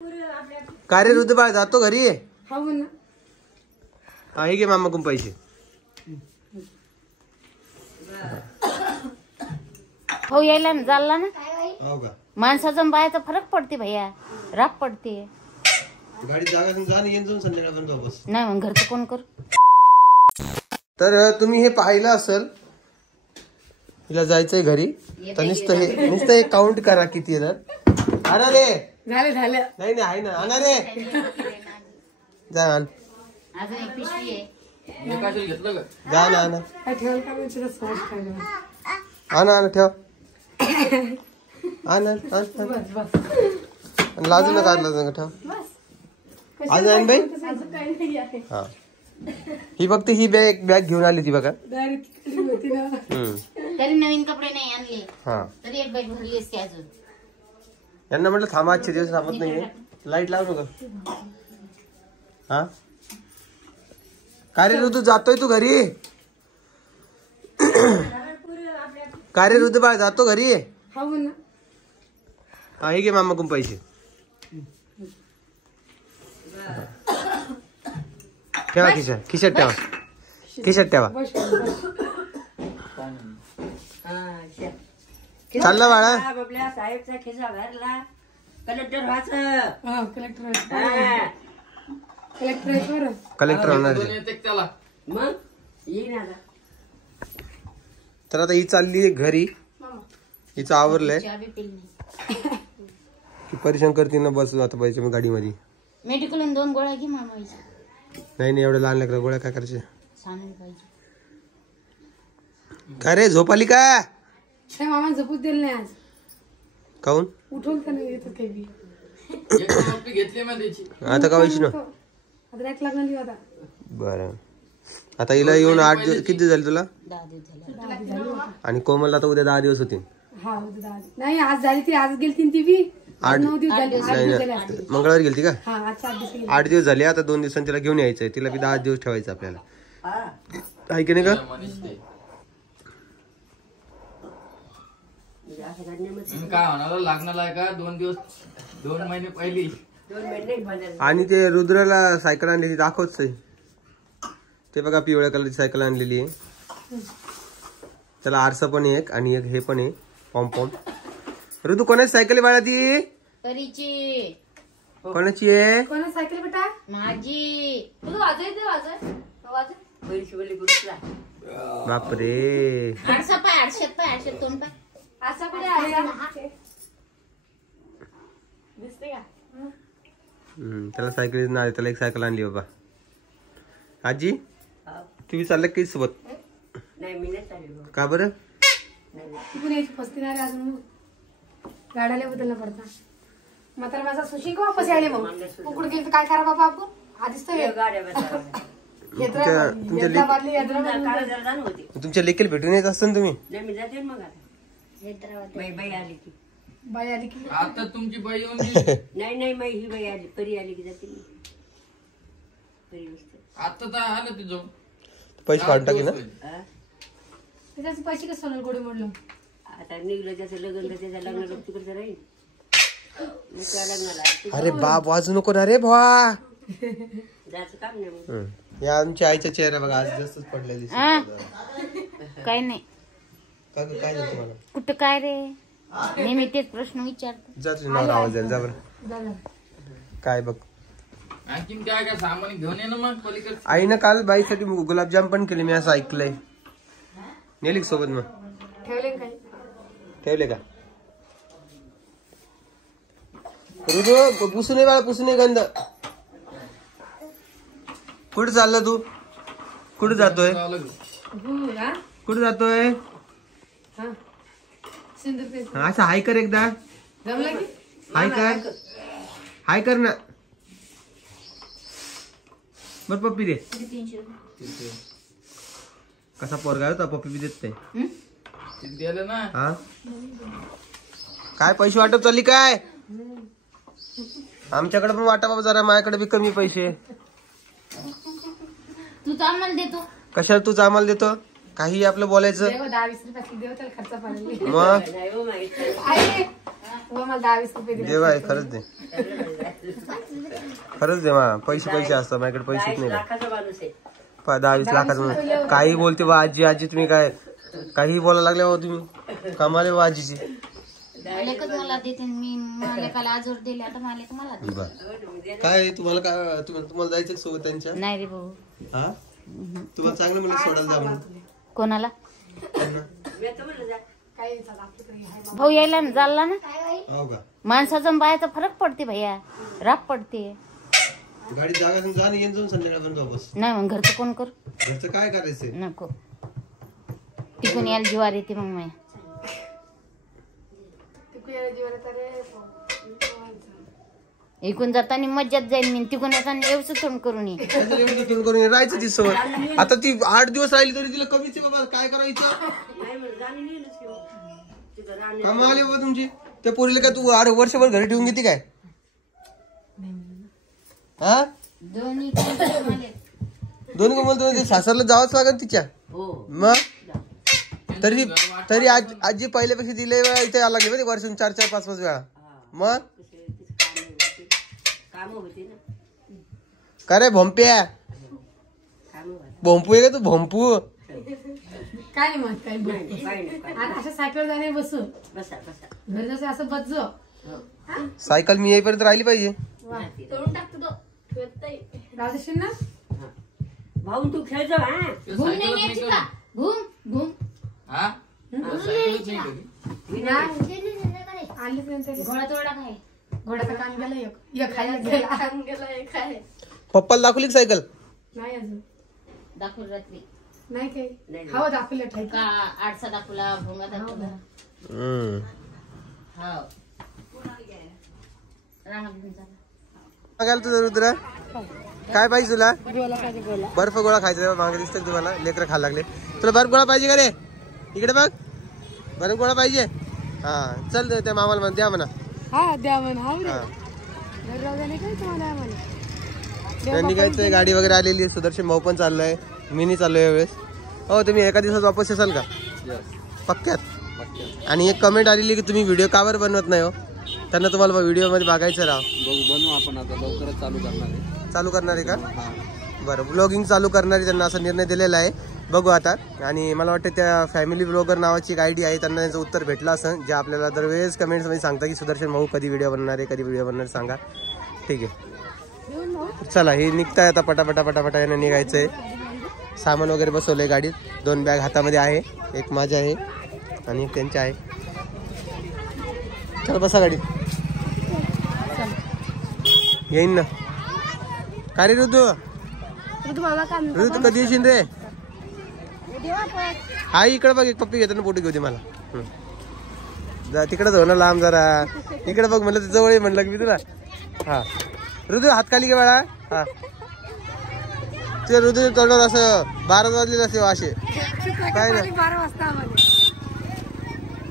का रे ऋतुबाळ जातो घरी? हा म्हणा. हा हे घे मामाकडून पैसे. हो यायला ना चालला ना. हो का? माणसाचा बायाचा फरक पडते भैया, राग पडते. गाडी जागा जा आणि येऊन संध्याकाळपर्यंत वापस. नाही मग घरचं कोण करू. तर तुम्ही हे पाहिलं असेल, तिला जायचंय घरी. तर नुसतं हे काउंट करा किती आहे. आणा रे. झालं झालं. नाही नाही आहे ना. आणा रे. जा आण. अजून एक पिशवी आहे. जा ना आणा. ठेवलं का मी तुला सहज खायला. आणा आणा ठेव. आण आण आण. बस बस. लाजू नका ठेव. आज आण बाई. अजून काही नाही आहे. हा ही बघते, ही बॅग घेऊन आली ती बघा. डायरेक्ट होती ना. तरी नवीन कपडे नाही आणले. हा तरी एक बॅग भरली असते अजून. यांना म्हटलं थांबा, आजचे दिवस थांबत नाहीये. लाईट लावू नका. हा काय रे ऋतू जातोय तू घरी? काय रे ऋतू बाळ जातो घरी? हा म्हणा. हा हे घे मामाकडून पैसे. ठेवा खिशात. खिशात ठेवा. खिशात ठेवा. चालला बाळा. आपल्या साहेबचा खिसा भरला. कलेक्टर व्हायचं. हा कलेक्टर कलेक्टर कलेक्टर होणार. मग येईन आता. तर आता ही चालली घरी. हिचं आवरलंय की परेशान करते ना. बस आता पाहिजे मग गाडीमध्ये. मेडिकलून 2 गोळ्या घे मामा. नाही नाही एवढ्या लहान लेकरं गोळ्या काय करायचे. सांगायला पाहिजे. काय रे झोप आली का? मामा झोपूच दिलं नाही आज. काऊन? उठवून का नाही येत काही. आता का वैष्णव? आता एक लागणार आता. बरं आता हिला येऊन 8 दिवस. किती दिवस झाले तुला? 10 दिवस झाले. आणि कोमलला आता उद्या 10 दिवस होतील. हा उद्या नाही आज झाली ती. आज गेलती ती बी. 9 दिवस झाले. मंगळवारी गेलती का? हा आज 4 दिवस. 8 दिवस झाले. आता 2 दिवसांनी तिला घेऊन यायचंय. तिला बी 10 दिवस ठेवायचं आपल्याला. आहे की नाही का? काय होणार लागणार आहे का? 2 दिवस 2 महिने पहिली. 2 महिने. आणि ते रुद्राला सायकल आणली दाखवच. ते बघा पिवळ्या कलरची सायकल आणलेली आहे. त्याला आरसा पण एक आणि एक हे पण आहे पॉम्पॉम. ऋतू कोणाची सायकल आहे बाळा ती? तरीची. कोणाची आहे? कोणा सायकल बेटा? माझी. तू वाजव वाजव. बापरे. आरसा पाय. आरशात तोंड पाय. असा कुठे दिसते का? त्याला सायकल नाही. त्याला एक सायकल आणली बाबा. आजी तुम्ही चाललं काही सोबत? नाही मी नाही चाललो. का बरं? तिकडून यायची पस्ती नाही अजून. गाड्याला बदलला पडता. म्हातारा माझा सुशी का वापस यायले मग. कुकडे गेली काय करा बाबा आपण. आधीच तर गाड्या तुमच्या लेकील भेटून येत असतं तुम्ही? नाही मी जाते मग आता. बाई आली की. बाई आली की. आता तुमची बाई येऊन नाही नाही मग ही बाई आली. परी आली की जाते मी. आता तर आलं तुझं पैसे काढून टाके ना. त्याचे पैसे कसं होणार गोडे मोडलं. आता निघलं त्याचं लग्न. त्याच्या लग्नाला तिकडचं राहील. त्या लग्नाला अरे बाप वाजू नको ना रे भावा. जायचं काम नाही मग. या आमच्या आईचा चेहरा बघा आज जास्तच पडलेली. काय नाही. काय झालं तुम्हाला? कुठं काय रे. नेहमी तेच प्रश्न विचारतो. जा तुझ्या नावावर आवाज द्यायला. जा बरं. काय बघ आणखीन काय काय सामान घेऊन ये ना मग पलीकडे. आईनं काल बाईसाठी गुलाबजाम पण केले. मी असं ऐकलंय. नेली सोबत मग? ठेवले काय? ठेवले का? ऋतू पुसू नये बाळा. पुसू नये गंध. कुठं चाललं तू? कुठं जातोय? कुठं जातोय? असं हाय कर एकदा. हाय कर. हाय कर ना. बर पप्पी दे. कसा पोरगा होता. पप्पी बी देत नाही. हा काय पैसे वाटप चालली काय? आमच्याकडे पण वाटा बाबा जरा. माझ्याकडे बी कमी पैसे. तूच आम्हाला देतो. कशाला तूच आम्हाला देतो? काही आपलं बोलायचं. 10-20 रुपये देव त्याला खर्च पडले. मग मला 10-20 रुपये दिले. दे बाय, खरंच दे, खरंच दे. मा पैसे असतात माझ्याकडे, पैसेच नाही. लाखाचा माणूस आहे. 10-20 लाखाचं काही बोलते बा आजी. आजी तुम्ही काय काही बोलायला लागले हो तुम्ही. कमाले बा आजीची. मालिकच मला देते, मी मालिकाला आजवर दिले, आता मालिक मला दे. बरं. काय तुम्हाला काय तुम्हाला जायचं सोबत त्यांच्या? नाही रे भाऊ. हा तुम्हाला चांगलं म्हणलं सोडायला जा म्हणून. कोणाला? त्यांना? काही चला आपल्याकडे आहे बाबा. भाऊ यायला ना, चालला ना. हो का? माणसाचा आणि बायाचा फरक पडते भैया, राग पडते. गाडी जागा जा आणि येऊन जाऊन संध्याकाळपर्यंत वापस. नाही मग घरचं कोण करू? घरचं काय करायचंय? नको, टिकून यायला जीवार येते मग मी. तिकडे यायला जीवाला तर रे. इकून जाताना मज्जात जाईल मी, तिकून येताना येऊच तोंड करून ये. त्याचं एवढं तोंड करून राहायचं ती सवय. आता ती 8 दिवस राहिली तरी तिला कमीच आहे बाबा. काय करायचं? नाही म्हणलं जाणे नेलंच किंवा तिथं राहणे. कमाल आहे बाबा तुमची. त्या पोरीला काय तू अरे वर्षभर घरी ठेवून घेते काय? हा दोन्ही मालिक. दोन कमल सासरला जावंच लागेल तिच्या. हो मग तरी आजी पहिल्यापेक्षा दिले वेळा इथे यायला लागले वर्षून 4-4-5-5 वेळा. मग काम होते ना. का रे भोंप्या? काम होते. भोंपू आहे का तू? भोंपू काय नाही म्हणत काही बोल. काय आता अशा सायकल जाणे बसून बसा बसा. घरी जसं असं बसजो. हो. सायकल मी येईपर्यंत राहिली पाहिजे. तोडून टाकतो तो. राहू देशील ना? हा. भाऊ तू खेळ जा. हा घुम नाही न्यायची का? घुम घुम. हा सायकलच नाही कधी. आणलीच नाही तरी. घोडा तोडा काय? घोड्याचं काम गेलं एक खायला गेला. पप्पाला दाखवली का सायकल? नाही अजून दाखवलं रात्री नाही काही. नाही. हो दाखवले ठाई. का आडसा दाखवला, भोंगा दाखवला. हाव रांगा घेऊन चला. काय तुझं रुद्र? काय पाहिजे तुला? बर्फ गोळा खायचा मागे दिसतोय तुम्हाला. लेकरं खायला लागले. तुला बर्फ गोळा पाहिजे का रे? इकडे बघ, बर्फ गोळा पाहिजे. हा चल त्या मामाला म्हणा, द्या म्हणा. हा द्या म्हणा. हा घरी राहू द्या नाही काही तुम्हाला आम्हाला. त्यांनी काय गाडी वगैरे आलेली आहे. सुदर्शन भाऊ पण चाललाय, मी नाही चाललोय यावेळेस. हो तुम्ही एका दिवसात वापस येसाल का? पक्क्यात. आणि एक कमेंट आलेली की तुम्ही व्हिडिओ का बरं बनवत नाही हो? त्यांना तुम्हाला व्हिडिओ मध्ये बघायचं राव. बनवू आपण आता लवकरच चालू करणार आहे. चालू करणार आहे का? बरं ब्लॉगिंग चालू करणारी त्यांना असा निर्णय दिलेला आहे. बघू आता. आणि मला वाटतं त्या फॅमिली ब्लॉगर नावाची एक आयडी आहे, त्यांना त्यांचं उत्तर भेटलं असं, जे आपल्याला दरवेळेस कमेंट्समध्ये सांगता की सुदर्शन भाऊ कधी व्हिडिओ बनणार आहे, कधी व्हिडिओ बनणार सांगा. ठीक आहे चला, हे निघताय आता पटापटा यानं निघायचंय. सामान वगैरे बसवलंय गाडीत. 2 बॅग हातामध्ये आहे, एक माझ्या आहे आणि एक त्यांच्या आहे. चला बसा गाडीत. येईन ना. काय रे ऋतू? ऋतू कधी येशील रे? हा इकडे बघ, एक पप्पी घेताना फोटो घेऊ दे मला. जा तिकडे जाऊ ना लांब जरा. इकडे बघ म्हणलं जवळ आहे म्हणलं की मी तुला. हा ऋतू हात खाली घे बाळा. हा ते ऋतू तोंडावर असं 12 वाजलेलं असे असे काय ना. 12 वाजता आम्हाला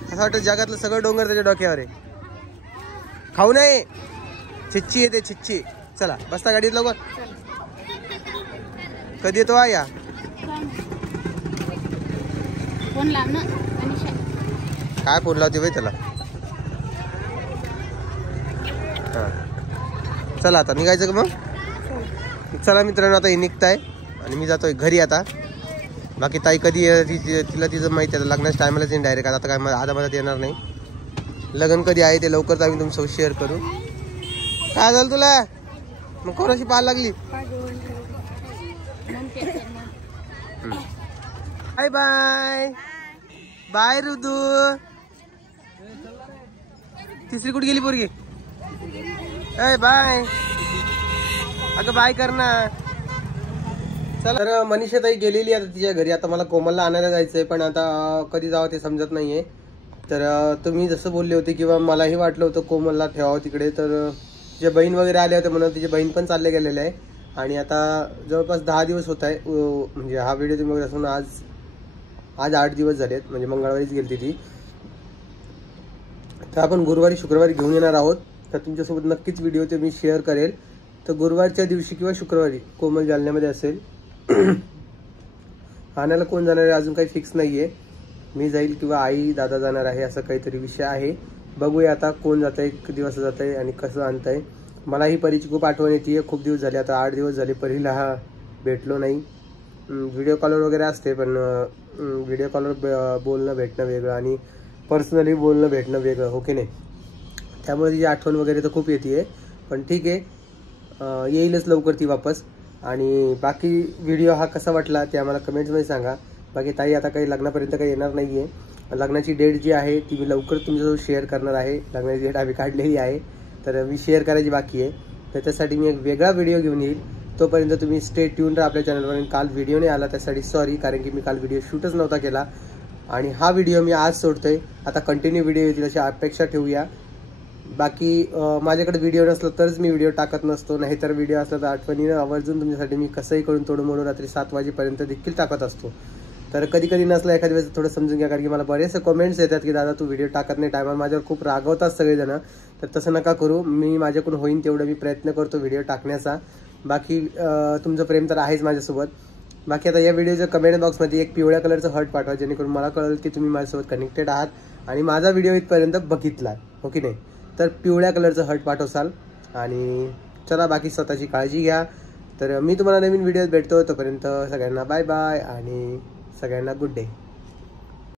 असं वाटतं जगातलं सगळं डोंगर त्याच्या डोक्यावर आहे. खाऊ नये, छिच्ची येते छिच्ची. चला बसता गाडीत लवकर. कधी येतो या? फोन लाव ना. काय फोन लावते बाई त्याला. हा चला आता निघायचं का मग? चला मित्रांनो, आता हे निघताय आणि मी जातोय घरी आता. बाकी ताई कधी तिला तिचं माहिती आहे, लग्नाच्या टायमालाच येईन डायरेक्ट. आता काय आधा मधात येणार नाही. लग्न कधी आहे ते लवकरच आम्ही तुमच्यासोबत शेअर करू. काय झालं तुला? मग कोणाशी पाहायला लागली? बाय बाय बाय ऋतू. तिसरी कुठे गेली पोरगी? बाय. अगं बाय कर ना. चला तर मनीषा ताई गेलेली आता तिच्या घरी. आता मला कोमलला आणायला जायचंय, पण आता कधी जावं ते समजत नाहीये. तर तुम्ही जसं बोलले होते किंवा मलाही वाटलं होतं कोमलला ठेवावं तिकडे, तर तिच्या बहीण वगैरे आल्या होत्या म्हणून तिची बहीण पण चालले गेलेले आहे. आणि आता जवळपास 10 दिवस होत आहे. म्हणजे हा व्हिडिओ तुम्ही बघत असून आज 8 दिवस झालेत. म्हणजे मंगळवारीच गेली ती. तर आपण गुरुवारी शुक्रवारी घेऊन येणार आहोत. तर तुमच्यासोबत नक्कीच व्हिडिओ ते मी शेअर करेल. तर गुरुवारच्या दिवशी किंवा शुक्रवारी कोमल जालन्यामध्ये असेल. आणायला कोण जाणार आहे अजून काही फिक्स नाहीये. मी जाईल किंवा आई दादा जाणार आहे, असं काहीतरी विषय आहे. बघूया आता कोण जात आहे, किती वाजता जात आहे आणि कसं आणत आहे. मलाही परीची खूप आठवण येते. खूप दिवस झाले, आता 8 दिवस झाले परीला भेटलो नाही. व्हिडिओ कॉलवर वगैरे असते, पण व्हिडिओ कॉलवर बोलणं भेटणं वेगळं आणि पर्सनली बोलणं भेटणं वेगळं, हो की नाही. त्यामुळे तिची आठवण वगैरे तर खूप येते. पण ठीक आहे, येईलच लवकर ती वापस. आणि बाकी व्हिडिओ हा कसा वाटला ते आम्हाला कमेंट्समध्ये सांगा. बाकी ताई आता काही लग्नापर्यंत काही येणार नाही आहे. लग्नाची डेट जी आहे ती मी लवकर तुमच्यासोबत शेअर करणार आहे. लग्नाची डेट आम्ही काढलेली आहे, तर मी शेअर करायची बाकी आहे. त्याच्यासाठी मी एक वेगळा व्हिडिओ घेऊन येईल. तोपर्यंत तुम्ही स्टे ट्यून राहा आपल्या चॅनलवर. काल व्हिडिओ नाही आला त्यासाठी सॉरी, कारण की मी काल व्हिडिओ शूटच नव्हता केला आणि हा व्हिडिओ मी आज सोडतोय. आता कंटिन्यू व्हिडिओ येतील अशी अपेक्षा ठेवूया. बाकी माझ्याकडे व्हिडिओ नसला तरच मी व्हिडिओ टाकत नसतो, नाहीतर व्हिडिओ असला तर आठवणीनं आवर्जून तुमच्यासाठी मी कसंही करून तोडून म्हणून रात्री 7 वाजेपर्यंत देखील टाकत असतो. तर कधी कधी नसला एखाद्या वेळेस थोडं समजून घ्या, कारण की मला बरेचसे कमेंट्स येतात की दादा तू व्हिडिओ टाकत नाही टायमाला. माझ्यावर खूप रागवतात सगळेजण, तर तसं नका करू. मी माझ्याकडून होईन तेवढं मी प्रयत्न करतो व्हिडिओ टाकण्याचा. बाकी तुमचं प्रेम तर आहेच माझ्यासोबत. बाकी आता या व्हिडिओच्या कमेंट बॉक्समध्ये एक पिवळ्या कलरचं हर्ट पाठवा, जेणेकरून मला कळेल की तुम्ही माझ्यासोबत कनेक्टेड आहात आणि माझा व्हिडिओ इथपर्यंत बघितला, हो की नाही. तर पिवळ्या कलरचं हर्ट पाठवसाल. आणि चला, बाकी स्वतःची काळजी घ्या. तर मी तुम्हाला नवीन व्हिडिओत भेटतो. तोपर्यंत सगळ्यांना बाय बाय आणि सगळ्यांना गुड डे.